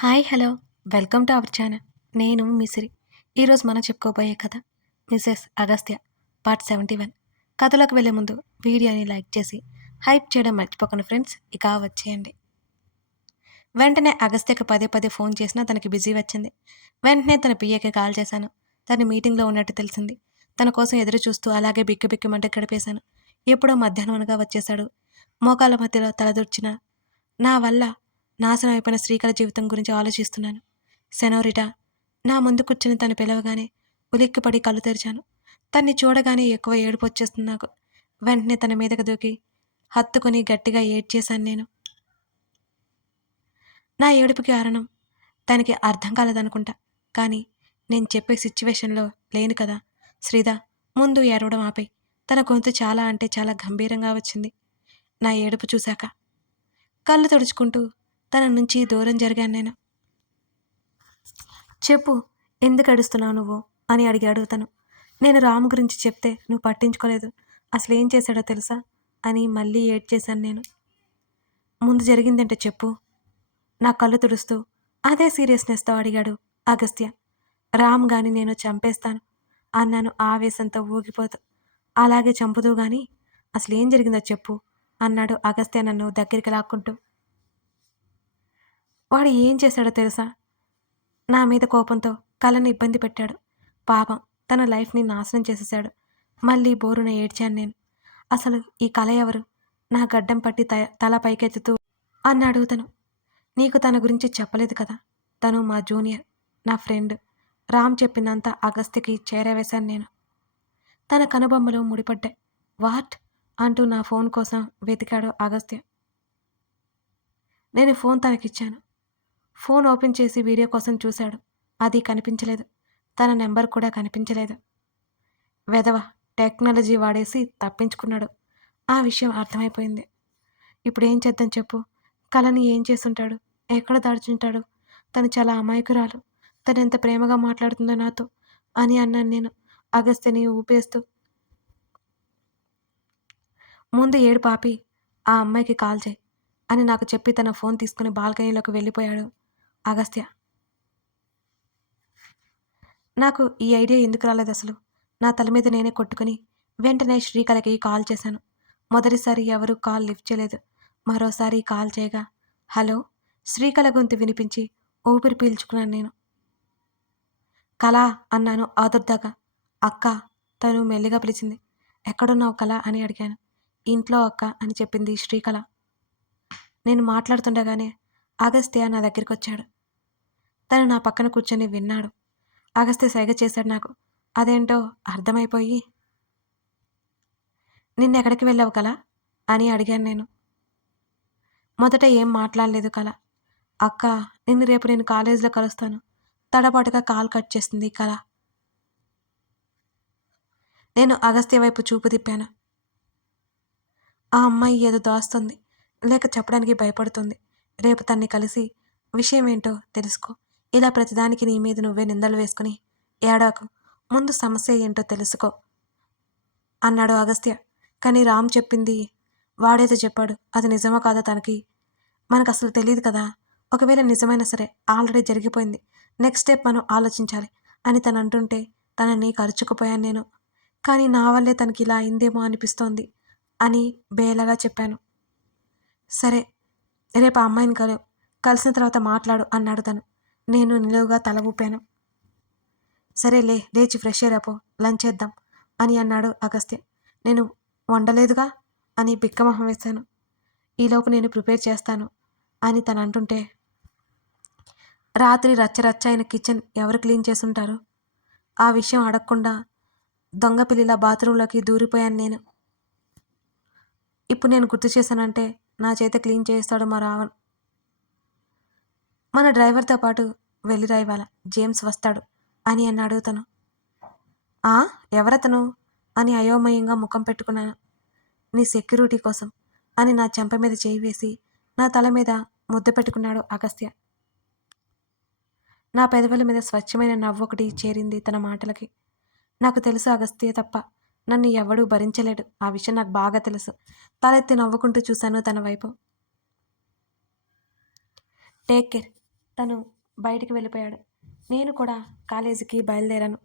Hi hello welcome to our channel. నేను మిసిరి. ఈరోజు మనం చెప్పుకోబోయే కథ మిసెస్ అగస్త్య పార్ట్ 71. కథలోకి వెళ్ళే ముందు వీడియోని లైక్ చేసి హైప్ చేయడం మర్చిపోకండి ఫ్రెండ్స్. ఇక వచ్చేయండి. వెంటనే అగస్త్యకి పదే పదే ఫోన్ చేసినా తనకి బిజీ వచ్చింది. వెంటనే తన పిఏకి కాల్ చేశాను. తను మీటింగ్లో ఉన్నట్టు తెలిసింది. తన కోసం ఎదురు చూస్తూ అలాగే బిక్కి బిక్కిమంటే గడిపేశాను. ఎప్పుడో మధ్యాహ్నం అనగా వచ్చేశాడు. మోకాళ్ళ మధ్యలో తలదూర్చిన నా వల్ల నాశనం అయిపోయిన శ్రీకళ జీవితం గురించి ఆలోచిస్తున్నాను. సెనోరిటా నా ముందు కూర్చుని తను పిలవగానే ఉలిక్కిపడి కళ్ళు తెరిచాను. తన్ని చూడగానే ఎక్కువ ఏడుపు వచ్చేస్తుంది నాకు. వెంటనే తన మీదకి దూకి హత్తుకొని గట్టిగా ఏడ్చేశాను నేను. నా ఏడుపుకి కారణం తనకి అర్థం కాలేదనుకుంటా. కానీ నేను చెప్పే సిచ్యువేషన్లో లేను కదా. శ్రీధా ముందు ఏడవడం ఆపై. తన గొంతు చాలా అంటే చాలా గంభీరంగా వచ్చింది. నా ఏడుపు చూశాక కళ్ళు తుడుచుకుంటూ తన నుంచి దూరం జరిగాను నేను. చెప్పు, ఎందుకు ఏడుస్తున్నావు నువ్వు అని అడిగాడు తను. నేను రాము గురించి చెప్తే నువ్వు పట్టించుకోలేదు. అసలు ఏం చేశాడో తెలుసా అని మళ్ళీ ఏడ్చేశాను నేను. ముందు జరిగిందంటే చెప్పు. నా కళ్ళు తుడుస్తూ అదే సీరియస్నెస్తో అడిగాడు అగస్త్య. రామ్ గాని నేను చంపేస్తాను అన్నాను ఆవేశంతో ఊగిపోతూ. అలాగే చంపుతూ గాని అసలు ఏం జరిగిందో చెప్పు అన్నాడు అగస్త్య నన్ను దగ్గరికి లాక్కుంటూ. వాడు ఏం చేశాడో తెలుసా? నా మీద కోపంతో కళని ఇబ్బంది పెట్టాడు. పాపం తన లైఫ్ని నాశనం చేసేశాడు. మళ్ళీ బోరున ఏడ్చాను నేను. అసలు ఈ కళ ఎవరు? నా గడ్డం పట్టి తల పైకెత్తుతూ అన్నాడు తను. నీకు తన గురించి చెప్పలేదు కదా. తను మా జూనియర్, నా ఫ్రెండ్. రామ్ చెప్పిందంతా అగస్త్యకి చేరవేశాను నేను. తన కనుబొమ్మలు ముడిపడ్డాయి. వాట్ అంటూ నా ఫోన్ కోసం వెతికాడు అగస్త్య. నేను ఫోన్ తనకిచ్చాను. ఫోన్ ఓపెన్ చేసి వీడియో కోసం చూశాడు. అది కనిపించలేదు. తన నెంబర్ కూడా కనిపించలేదు. వెధవ టెక్నాలజీ వాడేసి తప్పించుకున్నాడు. ఆ విషయం అర్థమైపోయింది. ఇప్పుడు ఏం చేద్దాం చెప్పు. కళని ఏం చేసుంటాడు? ఎక్కడ దాచుంటాడు? తను చాలా అమాయకురాలు. తను ఎంత ప్రేమగా మాట్లాడుతుందో నాతో అని అన్నాను నేను అగస్త్యని ఊపేస్తూ. ముందు ఏడు పాపి ఆ అమ్మాయికి కాల్ చేయి అని నాకు చెప్పి తన ఫోన్ తీసుకుని బాల్కనీలోకి వెళ్ళిపోయాడు అగస్త్య. నాకు ఈ ఐడియా ఎందుకు రాలేదు అసలు? నా తల మీద నేనే కొట్టుకుని వెంటనే శ్రీకళకి కాల్ చేశాను. మొదటిసారి ఎవరూ కాల్ లిఫ్ట్ చేయలేదు. మరోసారి కాల్ చేయగా హలో శ్రీకళ గొంతు వినిపించి ఊపిరి పీల్చుకున్నాను నేను. కళ అన్నాను ఆదుర్దాగా. అక్క తను మెల్లిగా పిలిచింది. ఎక్కడున్నావు కళ అని అడిగాను. ఇంట్లో అక్క అని చెప్పింది శ్రీకళ. నేను మాట్లాడుతుండగానే అగస్త్య నా దగ్గరికి వచ్చాడు. తను నా పక్కన కూర్చొని విన్నాడు. అగస్త్య సైగ చేశాడు నాకు. అదేంటో అర్థమైపోయి నిన్నెక్కడికి వెళ్ళావు కళ అని అడిగాను నేను. మొదట ఏం మాట్లాడలేదు కళ. అక్క నిన్ను రేపు నేను కాలేజీలో కలుస్తాను. తడపాటుగా కాల్ కట్ చేస్తుంది కళ. నేను అగస్త్య వైపు చూపు తిప్పాను. ఆ అమ్మాయి ఏదో దాస్తుంది, లేక చెప్పడానికి భయపడుతుంది. రేపు తన్ని కలిసి విషయం ఏంటో తెలుసుకో. ఇలా ప్రతిదానికి నీ మీద నువ్వే నిందలు వేసుకుని ఏడాకు. ముందు సమస్య ఏంటో తెలుసుకో అన్నాడు అగస్త్య. కానీ రామ్ చెప్పింది వాడేదో చెప్పాడు. అది నిజమో కాదో మనకు అసలు తెలియదు కదా. ఒకవేళ నిజమైనా సరే ఆల్రెడీ జరిగిపోయింది. నెక్స్ట్ స్టెప్ మనం ఆలోచించాలి అని తను అంటుంటే తనని కరుచుకుపోయాను నేను. కానీ నా వల్లే తనకి ఇలా అయిందేమో అనిపిస్తోంది అని బేలగా చెప్పాను. సరే రేపు ఆ అమ్మాయిని కలిసిన తర్వాత మాట్లాడు అన్నాడు తను. నేను నిలువుగా తల ఊపాను. సరేలే లేచి ఫ్రెష్ అయ్యాపో, లంచ్ చేద్దాం అని అన్నాడు అగస్త్య. నేను వండలేదుగా అని బిక్కమొహం వేశాను. ఈలోపు నేను ప్రిపేర్ చేస్తాను అని తను అంటుంటే రాత్రి రచ్చరచ్చ అయిన కిచెన్ ఎవరు క్లీన్ చేసుంటారు? ఆ విషయం అడగకుండా దొంగపిల్లిలా బాత్రూంలోకి దూరిపోయాను నేను. ఇప్పుడు నేను గుర్తు చేశానంటే నా చేత క్లీన్ చేస్తాడు మా రావణ్. మన డ్రైవర్తో పాటు వెళ్ళిరా ఇవాళ, జేమ్స్ వస్తాడు అని అన్నాడు తను. ఆ ఎవరతను అని అయోమయంగా ముఖం పెట్టుకున్నాను. నీ సెక్యూరిటీ కోసం అని నా చెంప మీద చేయి వేసి నా తల మీద ముద్ద పెట్టుకున్నాడు అగస్త్య. నా పెదవుల మీద స్వచ్ఛమైన నవ్వు ఒకటి చేరింది తన మాటలకి. నాకు తెలుసు అగస్త్య తప్ప నన్ను ఎవడూ భరించలేడు. ఆ విషయం నాకు బాగా తెలుసు. తలెత్తి నవ్వుకుంటూ చూశాను తన వైపు. Take care. తను బయటికి వెళ్ళిపోయాడు. నేను కూడా కాలేజీకి బయలుదేరాను.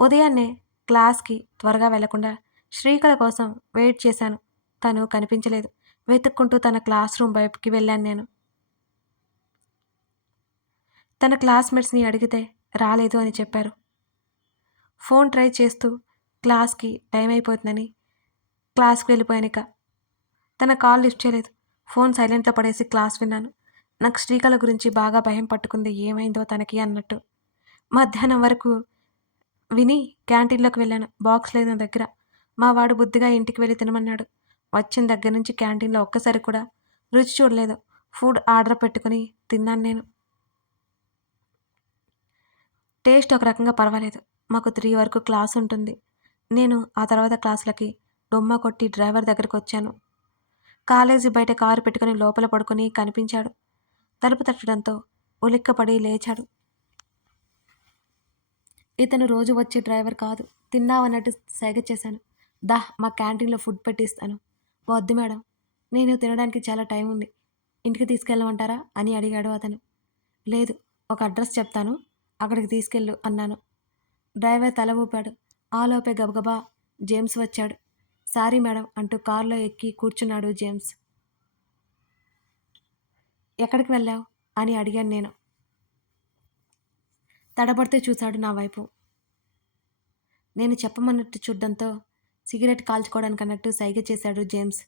ఉదయాన్నే క్లాస్‌కి త్వరగా వెళ్ళకుండా శ్రీకళ కోసం వెయిట్ చేశాను. తను కనిపించలేదు. వెతుక్కుంటూ తన క్లాస్ రూమ్ వైపుకి వెళ్ళాను నేను. తన క్లాస్‌మేట్స్‌ని అడిగితే రాలేదు అని చెప్పారు. ఫోన్ ట్రై చేస్తూ క్లాస్‌కి టైం అయిపోతుందని క్లాస్‌కి వెళ్ళిపోయానిక. తన కాల్ లిఫ్ట్ చేయలేదు. ఫోన్ సైలెంట్‌లో పడేసి క్లాస్ విన్నాను. నాకు శ్రీకళ గురించి బాగా భయం పట్టుకుంది. ఏమైందో తనకి అన్నట్టు. మధ్యాహ్నం వరకు విని క్యాంటీన్‌లోకి వెళ్ళాను. బాక్స్ లేదు నా దగ్గర. మా వాడు బుద్ధిగా ఇంటికి వెళ్ళి తినమన్నాడు. వచ్చిన దగ్గర నుంచి క్యాంటీన్‌లో ఒక్కసారి కూడా రుచి చూడలేదు. ఫుడ్ ఆర్డర్ పెట్టుకొని తిన్నాను నేను. టేస్ట్ ఒక రకంగా పర్వాలేదు. మాకు 3 వరకు క్లాస్ ఉంటుంది. నేను ఆ తర్వాత క్లాసులకి డొమ్మా కొట్టి డ్రైవర్ దగ్గరకొచ్చాను. కాలేజీ బయట కారు పెట్టుకుని లోపల పడుకొని కనిపించాడు. తలుపు తట్టడంతో ఉలిక్కపడి లేచాడు. ఇతను రోజు వచ్చే డ్రైవర్ కాదు. తిన్నావన్నట్టు సైగ చేశాను. దా మా క్యాంటీన్‌లో ఫుడ్ పెట్టిస్తాను. వద్దు మేడం. నేను తినడానికి చాలా టైం ఉంది. ఇంటికి తీసుకెళ్ళమంటారా అని అడిగాడు అతను. లేదు, ఒక అడ్రస్ చెప్తాను. అక్కడికి తీసుకెళ్ళు అన్నాను. డ్రైవర్ తల ఊపాడు. ఆలోపే గబగబా జేమ్స్ వచ్చాడు. సారీ మేడం అంటూ కారులో ఎక్కి కూర్చున్నాడు జేమ్స్. ఎక్కడికి వెళ్ళావు అని అడిగాను నేను. తడబడితే చూశాడు నా వైపు. నేను చెప్పమన్నట్టు చూడ్డంతో సిగరెట్ కాల్చుకోవడానికి అన్నట్టు సైగ చేశాడు జేమ్స్.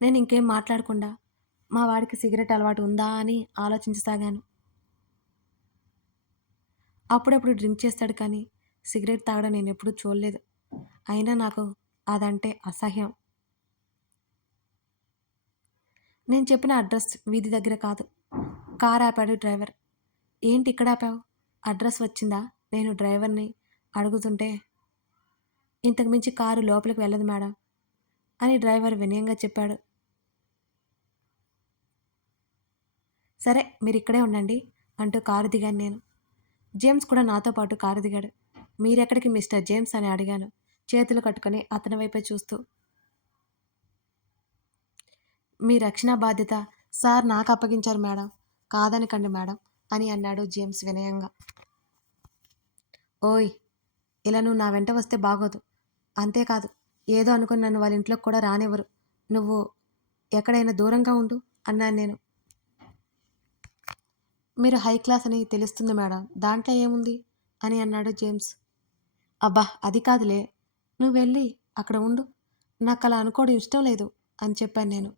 నేను ఇంకేం మాట్లాడకుండా మా వాడికి సిగరెట్ అలవాటు ఉందా అని ఆలోచించసాగాను. అప్పుడప్పుడు డ్రింక్ చేస్తాడు కానీ సిగరెట్ తాగడం నేను ఎప్పుడూ చూడలేదు. అయినా నాకు అదంటే అసహ్యం. నేను చెప్పిన అడ్రస్ వీధి దగ్గర కాదు. కారు ఆపాడు డ్రైవర్. ఏంటి ఇక్కడ ఆపావు? అడ్రస్ వచ్చిందా? నేను డ్రైవర్ని అడుగుతుంటే ఇంతకు మించి కారు లోపలికి వెళ్ళదు మేడం అని డ్రైవర్ వినయంగా చెప్పాడు. సరే మీరు ఇక్కడే ఉండండి అంటూ కారు దిగాను నేను. జేమ్స్ కూడా నాతో పాటు కారు దిగాడు. మీరెక్కడికి మిస్టర్ జేమ్స్ అని అడిగాను చేతులు కట్టుకొని అతని వైపే చూస్తూ. మీ రక్షణ బాధ్యత సార్ నాకు అప్పగించారు మేడం, కాదనకండి మేడం అని అన్నాడు జేమ్స్ వినయంగా. ఓయ్, ఇలా నువ్వు నా వెంట వస్తే బాగోదు. అంతేకాదు ఏదో అనుకుని నన్ను వాళ్ళ ఇంట్లోకి కూడా రానివ్వరు. నువ్వు ఎక్కడైనా దూరంగా ఉండు అన్నాను నేను. మీరు హై క్లాస్ అని తెలుస్తుంది మేడం, దాంట్లో ఏముంది అని అన్నాడు జేమ్స్. అబ్బా అది కాదులే, నువ్వు వెళ్ళి అక్కడ ఉండు, నాకు అలా అనుకోవడం ఇష్టం లేదు అని చెప్పాను నేను.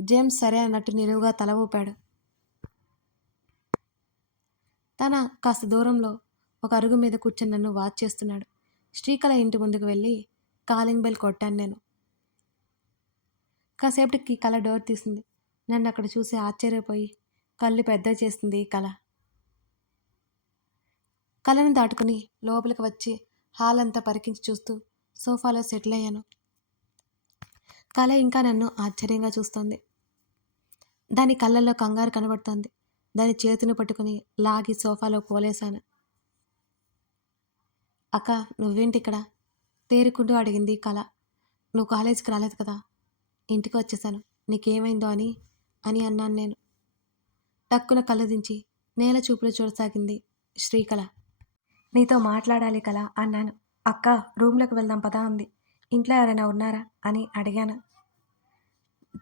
జేమ్స్ సరే అన్నట్టు నిలువుగా తల ఊపాడు. తన కాస్త దూరంలో ఒక అరుగు మీద కూర్చొని నన్ను వాచ్ చేస్తున్నాడు. శ్రీకళ ఇంటి ముందుకు వెళ్ళి కాలింగ్ బెల్ కొట్టాను నేను. కాసేపటికి కళ డోర్ తీసింది. నన్ను అక్కడ చూసి ఆశ్చర్యపోయి కళ్ళు పెద్ద చేసింది కళ. కళను దాటుకుని లోపలికి వచ్చి హాల్ అంతా పరికించి చూస్తూ సోఫాలో సెటిల్ అయ్యాను. కళ ఇంకా నన్ను ఆశ్చర్యంగా చూస్తోంది. దాని కళ్ళల్లో కంగారు కనబడుతోంది. దాని చేతిని పట్టుకుని లాగి సోఫాలో పోలేశాను. అక్క నువ్వేంటి ఇక్కడ? తేరుకుంటూ అడిగింది కళ. నువ్వు కాలేజీకి రాలేదు కదా, ఇంటికి వచ్చేసాను, నీకేమైందో అని అని అన్నాను నేను. టక్కున కళ్ళు దించి నేల చూపులు చూడసాగింది శ్రీకళ. నీతో మాట్లాడాలి కళ అన్నాను. అక్క రూమ్లోకి వెళ్దాం పదా అంది. ఇంట్లో ఎవరైనా ఉన్నారా అని అడిగాను.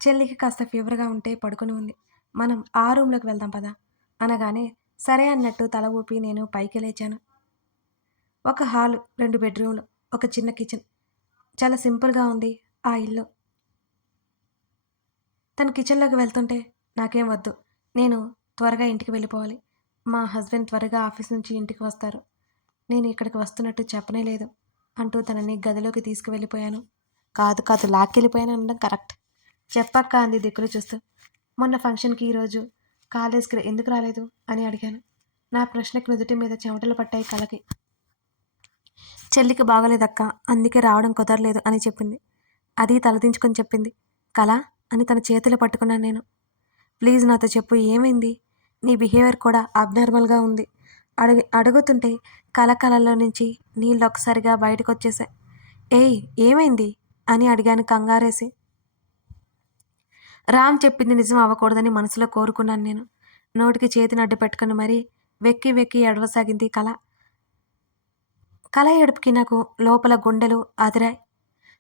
చెల్లికి కాస్త ఫీవర్గా ఉంటే పడుకుని ఉంది, మనం ఆ రూమ్లోకి వెళ్దాం పదా అనగానే సరే అన్నట్టు తల ఊపి నేను పైకి లేచాను. ఒక హాలు, 2 బెడ్రూమ్లు, ఒక చిన్న కిచెన్. చాలా సింపుల్గా ఉంది ఆ ఇల్లు. తను కిచెన్లోకి వెళ్తుంటే నాకేం వద్దు, నేను త్వరగా ఇంటికి వెళ్ళిపోవాలి. మా హస్బెండ్ త్వరగా ఆఫీస్ నుంచి ఇంటికి వస్తారు. నేను ఇక్కడికి వస్తున్నట్టు చెప్పనే లేదు అంటూ తనని గదిలోకి తీసుకువెళ్ళిపోయాను. కాదు కాదు లాక్కెళ్ళిపోయాను అనడం కరెక్ట్. చెప్పక్క అంది దిక్కులు చూస్తూ. మొన్న ఫంక్షన్కి ఈరోజు కాలేజ్కి ఎందుకు రాలేదు అని అడిగాను. నా ప్రశ్నకు నుదుటి మీద చెమటలు పట్టాయి కళకి. చెల్లికి బాగలేదక్క, అందుకే రావడం కుదరలేదు అని చెప్పింది. అది తలదించుకొని చెప్పింది. కళ అని తన చేతులు పట్టుకున్నాను నేను. ప్లీజ్ నాతో చెప్పు, ఏమైంది? నీ బిహేవియర్ కూడా అబ్నార్మల్గా ఉంది. అడుగుతుంటే కళలో నుంచి నీళ్ళు ఒక్కసారిగా బయటకు వచ్చేసాయి. ఏయ్ ఏమైంది అని అడిగాను కంగారేసి. రామ్ చెప్పింది నిజం అవ్వకూడదని మనసులో కోరుకున్నాను నేను. నోటికి చేతిని అడ్డు పెట్టుకొని మరీ వెక్కి వెక్కి ఏడవసాగింది కల. కల ఏడుపుకి నాకు లోపల గుండెలు అదిరాయి.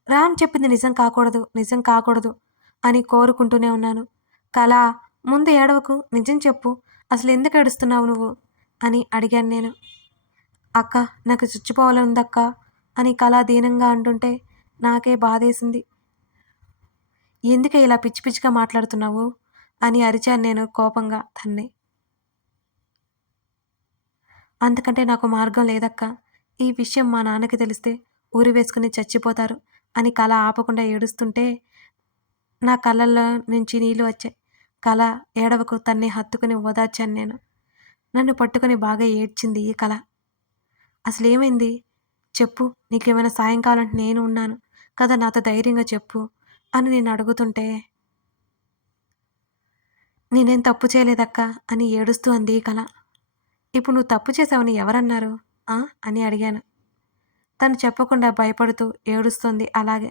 రామ్ చెప్పింది నిజం కాకూడదు, నిజం కాకూడదు అని కోరుకుంటూనే ఉన్నాను. కల, ముందు ఏడవకు, నిజం చెప్పు. అసలెందుకు ఏడుస్తున్నావు నువ్వు? అని అడిగాను నేను. అక్క, నాకు చచ్చిపోవాలనుందక్కా అని కల దీనంగా అంటుంటే నాకే బాధేసింది. ఎందుకే ఇలా పిచ్చి పిచ్చిగా మాట్లాడుతున్నావు? అని అరిచాను నేను కోపంగా తన్ని. అంతకంటే నాకు మార్గం లేదక్కా. ఈ విషయం మా నాన్నకి తెలిస్తే ఉరి వేసుకుని చచ్చిపోతారు అని కల ఆపకుండా ఏడుస్తుంటే నా కళ్ళల్లో నుంచి నీళ్లు వచ్చాయి. కల, ఏడవకు, తన్ని హత్తుకుని ఓదార్చాను నేను. నన్ను పట్టుకొని బాగా ఏడ్చింది ఈ కల. అసలేమైంది? చెప్పు. నీకేమైనా సాయం కావాలంటే నేను ఉన్నాను కదా, నాతో ధైర్యంగా చెప్పు అని నేను అడుగుతుంటే, నేనేం తప్పు చేయలేదక్కా అని ఏడుస్తూ అంది ఈ కల. ఇప్పుడు నువ్వు తప్పు చేశావని ఎవరన్నారు? ఆ? అని అడిగాను. తను చెప్పకుండా భయపడుతూ ఏడుస్తోంది అలాగే.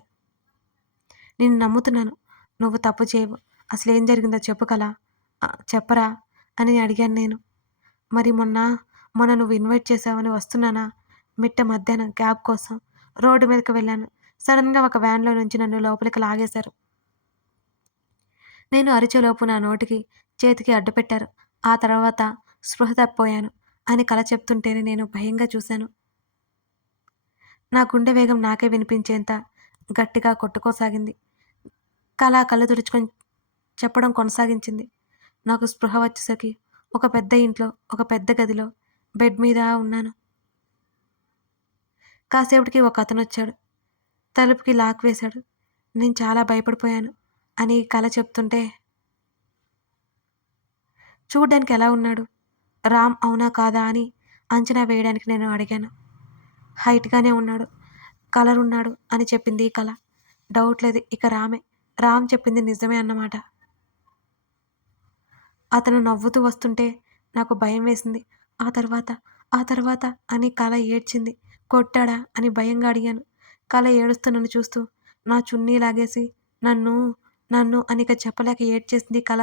నిన్ను నమ్ముతున్నాను. నువ్వు తప్పు చేయవు. అసలేం జరిగిందో చెప్పు కల. చెప్పరా అని అడిగాను నేను. మరి మొన్న నువ్వు ఇన్వైట్ చేసావని వస్తున్నానా, మిట్ట మధ్యాహ్నం క్యాబ్ కోసం రోడ్డు మీదకి వెళ్ళాను. సడన్గా ఒక వ్యాన్లో నుంచి నన్ను లోపలికి లాగేశారు. నేను అరిచేలోపు నా నోటికి చేతికి అడ్డుపెట్టారు. ఆ తర్వాత స్పృహ తప్పిపోయాను అని కల చెప్తుంటేనే నేను భయంగా చూశాను. నా గుండె వేగం నాకే వినిపించేంత గట్టిగా కొట్టుకోసాగింది. కల కళ్ళు తుడుచుకొని చెప్పడం కొనసాగించింది. నాకు స్పృహ వచ్చేసరికి ఒక పెద్ద ఇంట్లో, ఒక పెద్ద గదిలో బెడ్ మీద ఉన్నాను. కాసేపటికి ఒక అతనొచ్చాడు. తలుపుకి లాక్ వేశాడు. నేను చాలా భయపడిపోయాను అని కల చెప్తుంటే, చూడ్డానికి ఎలా ఉన్నాడు? రామ్ అవునా కాదా అని అంచనా వేయడానికి నేను అడిగాను. హైట్‌గానే ఉన్నాడు, కలర్ ఉన్నాడు అని చెప్పింది కల. డౌట్ లేదు, ఇక రామే. రామ్ చెప్పింది నిజమే అన్నమాట. అతను నవ్వుతూ వస్తుంటే నాకు భయం వేసింది. ఆ తర్వాత, ఆ తర్వాత అని కల ఏడ్చింది. కొట్టాడా అని భయంగా అడిగాను. కల ఏడుస్తూ నన్ను చూస్తూ నా చున్నీ లాగేసి నన్ను, నన్ను అని ఇక చెప్పలేక ఏడ్చేసింది కల.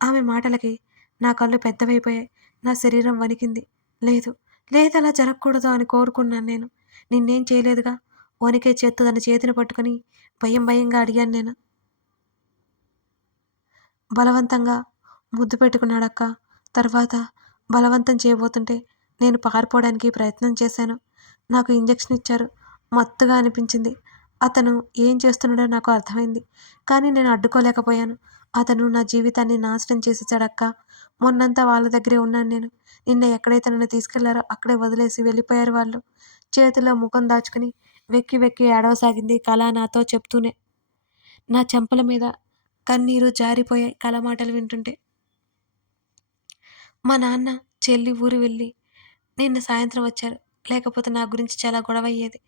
ఆమె మాటలకి నా కళ్ళు పెద్దవైపోయాయి. నా శరీరం వణికింది. లేదు, లేదు, అలా జరగకూడదు అని కోరుకున్నాను నేను. నిన్నేం చేయలేదుగా. వణికే చేత్తో తన చేతిని పట్టుకొని భయంగా అడిగాను నేను. బలవంతంగా ముద్దు పెట్టుకున్నాడక్క. తర్వాత బలవంతం చేయబోతుంటే నేను పారిపోవడానికి ప్రయత్నం చేశాను. నాకు ఇంజెక్షన్ ఇచ్చారు. మత్తుగా అనిపించింది. అతను ఏం చేస్తున్నాడో నాకు అర్థమైంది. కానీ నేను అడ్డుకోలేకపోయాను. అతను నా జీవితాన్ని నాశనం చేసేసాడక్క. మొన్నంతా వాళ్ళ దగ్గరే ఉన్నాను నేను. నిన్న ఎక్కడైతే నన్ను తీసుకెళ్లారో అక్కడే వదిలేసి వెళ్ళిపోయారు వాళ్ళు. చేతిలో ముఖం దాచుకుని వెక్కి వెక్కి ఏడవసాగింది కళ నాతో చెప్తూనే. నా చెంపల మీద కన్నీరు జారిపోయాయి కల మాటలు వింటుంటే. మా నాన్న, చెల్లి ఊరు వెళ్ళి నిన్న సాయంత్రం వచ్చారు. లేకపోతే నా గురించి చాలా గొడవయ్యేది.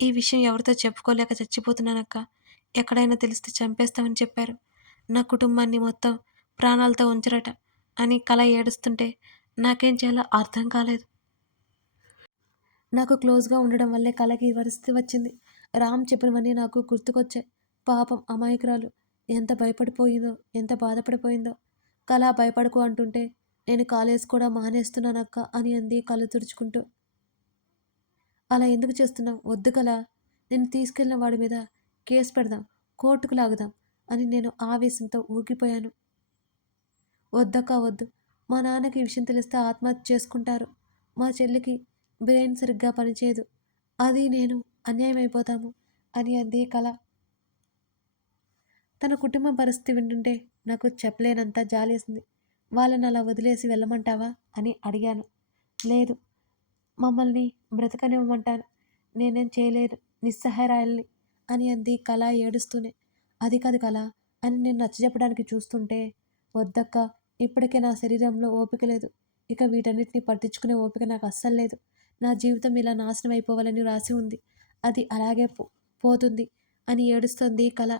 ఈ విషయం ఎవరితో చెప్పుకోలేక చచ్చిపోతున్నానక్క. ఎక్కడైనా తెలిస్తే చంపేస్తామని చెప్పారు. నా కుటుంబాన్ని మొత్తం ప్రాణాలతో ఉంచరట అని కల ఏడుస్తుంటే నాకేం చేయాలో అర్థం కాలేదు. నాకు క్లోజ్‌గా ఉండడం వల్లే కలకి ఈ పరిస్థితి వచ్చింది. రామ్ చెప్పినవన్నీ నాకు గుర్తుకొచ్చాయి. పాపం అమాయకురాలు ఎంత భయపడిపోయిందో, ఎంత బాధపడిపోయిందో. కల భయపడకు అంటుంటే, నేను కాలేజ్ కూడా మానేస్తున్నానక్క అని అంది కళ్ళు తుడుచుకుంటూ. అలా ఎందుకు చేస్తున్నావు? వద్దు కల. నిన్ను తీసుకెళ్ళిన వాడి మీద కేసు పెడదాం, కోర్టుకు లాగుదాం అని నేను ఆవేశంతో ఊగిపోయాను. వద్దక్క వద్దు. మా నాన్నకి ఈ విషయం తెలిస్తే ఆత్మహత్య చేసుకుంటారు. మా చెల్లికి బ్రెయిన్ సరిగ్గా పనిచేయదు. అది నేను అన్యాయం అయిపోతాము అని అంది కల. తన కుటుంబం పరిస్థితి వింటుంటే నాకు చెప్పలేనంత జాలేసింది. వాళ్ళని అలా వదిలేసి వెళ్ళమంటావా అని అడిగాను. లేదు, మమ్మల్ని బ్రతకనివ్వమంటాను. నేనేం చేయలేదు, నిస్సహాయరాలిని అని అంది కల ఏడుస్తూనే. అది కాదు కల అని నేను నచ్చజెప్పడానికి చూస్తుంటే, వద్దక్క, ఇప్పటికే నా శరీరంలో ఓపిక లేదు. ఇక వీటన్నిటిని పట్టించుకునే ఓపిక నాకు అస్సలు లేదు. నా జీవితం ఇలా నాశనం అయిపోవాలని రాసి ఉంది. అది అలాగే పోతుంది అని ఏడుస్తోంది కల.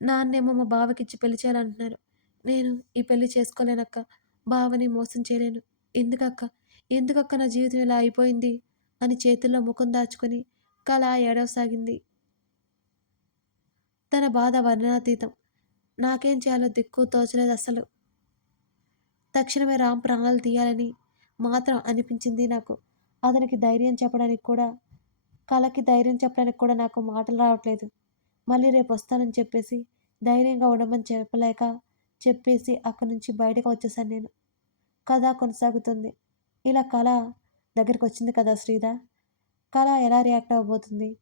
నాన్నేమో మా బావకిచ్చి పెళ్లి చేయాలంటున్నారు. నేను ఈ పెళ్లి చేసుకోలేనక్క. బావని మోసం చేయలేను. ఎందుకక్క? ఎందుకక్క నా జీవితం ఇలా అయిపోయింది అని చేతుల్లో ముఖం దాచుకొని కళ ఏడవసాగింది. తన బాధ వర్ణనాతీతం. నాకేం చేయాలో దిక్కు తోచలేదు అస్సలు. తక్షణమే రామ్ ప్రాణాలు తీయాలని మాత్రం అనిపించింది నాకు. అతనికి ధైర్యం చెప్పడానికి కూడా కళకి ధైర్యం చెప్పడానికి కూడా నాకు మాటలు రావట్లేదు. మళ్ళీ రేపొస్తానని చెప్పేసి ధైర్యంగా ఉండమని చెప్పేసి అక్కడి నుంచి బయటకు వచ్చేసాను నేను. కథ కొనసాగుతుంది. ఇలా కళ దగ్గరికొచ్చింది కదా శ్రీధ. కళ ఎలా రియాక్ట్ అవ్వబోతుంది?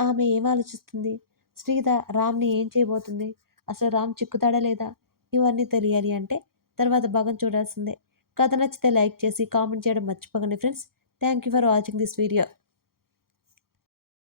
ఆమె ఏం ఆలోచిస్తుంది? శ్రీధ రామ్‌ని ఏం చేయబోతుంది? అసలు రామ్ చిక్కుతాడా లేదా? ఇవన్నీ తెలియాలి అంటే తర్వాత భాగం చూడాల్సిందే. కథ నచ్చితే లైక్ చేసి కామెంట్ చేయడం మర్చిపోకండి friends. Thank you for watching this video.